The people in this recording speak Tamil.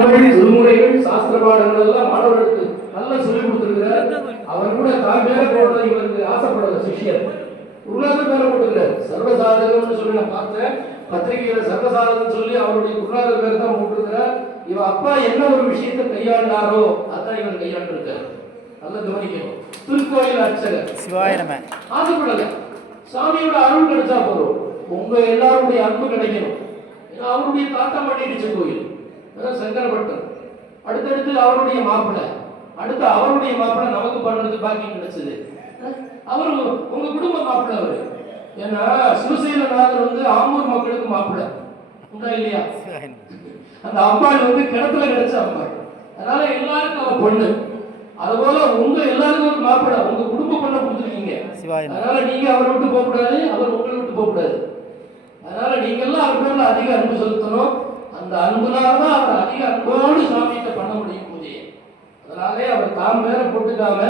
திருமுறைகள் சாஸ்திர பாடங்கள் எல்லாம் மாணவர்களுக்கு நல்லா சொல்லிக் கொடுத்திருக்கிறார். அவர் கூட தான் பேர போடுறது இவருக்கு ஆசைப்படாத சிஷியர் குருநாதர் பேர போட்டுக்கிறார். சர்வசாதகம்னு சொல்லி நான் பார்த்தேன் பத்திரிகையில, சர்வசாதகம் சொல்லி அவருடைய குருநாதர் பேர் தான் போட்டிருக்கிறார். இவ அப்பா என்ன ஒரு விஷயத்தை கையாண்டாரோ அதான் இவர் கையாண்டிருக்கார். நல்லா கவனிக்கணும். திருக்கோயில் அர்ச்சகர் ஆசைப்படல, சாமியோட அருள் கிடைச்சா போதும், உங்க எல்லாருடைய அன்பு கிடைக்கணும். ஏன்னா அவருடைய தாத்தா பண்ணிடுச்சு கோயில் சங்கரபட்டர், அடுத்தடுத்து அவருடைய மாப்பிள்ளை, அடுத்து அவருடைய மாப்பிள்ளை நமக்கு பண்றது பாக்கி கிடைச்சது. அவரு உங்க குடும்ப மாப்பிள்ளை அவரு. ஏன்னா சிவசைலநாதர் ஆம்பூர் மக்களுக்கு மாப்பிள்ளை உண்டா இல்லையா? அந்த அம்பாள் கிணத்துல கிடைச்ச அம்பாள், அதனால எல்லாருக்கும் அவ பொண்ணு. அதுபோல உங்க எல்லாருக்கும் ஒரு மாப்பிள்ளை, உங்க குடும்ப பொண்ணை கொடுத்துருக்கீங்க. அதனால நீங்க அவரை விட்டு போக கூடாது, அவர் உங்களை விட்டு போக கூடாது. அதனால நீங்க எல்லாம் அவர் மேல அதிக அன்பு செலுத்தணும். அந்த அன்புனால்தான் அவர் அதிக அன்போடு சாமிகிட்ட பண்ண முடியும் பூஜையை. அதனாலே அவர் தாம் மேல போட்டுக்காம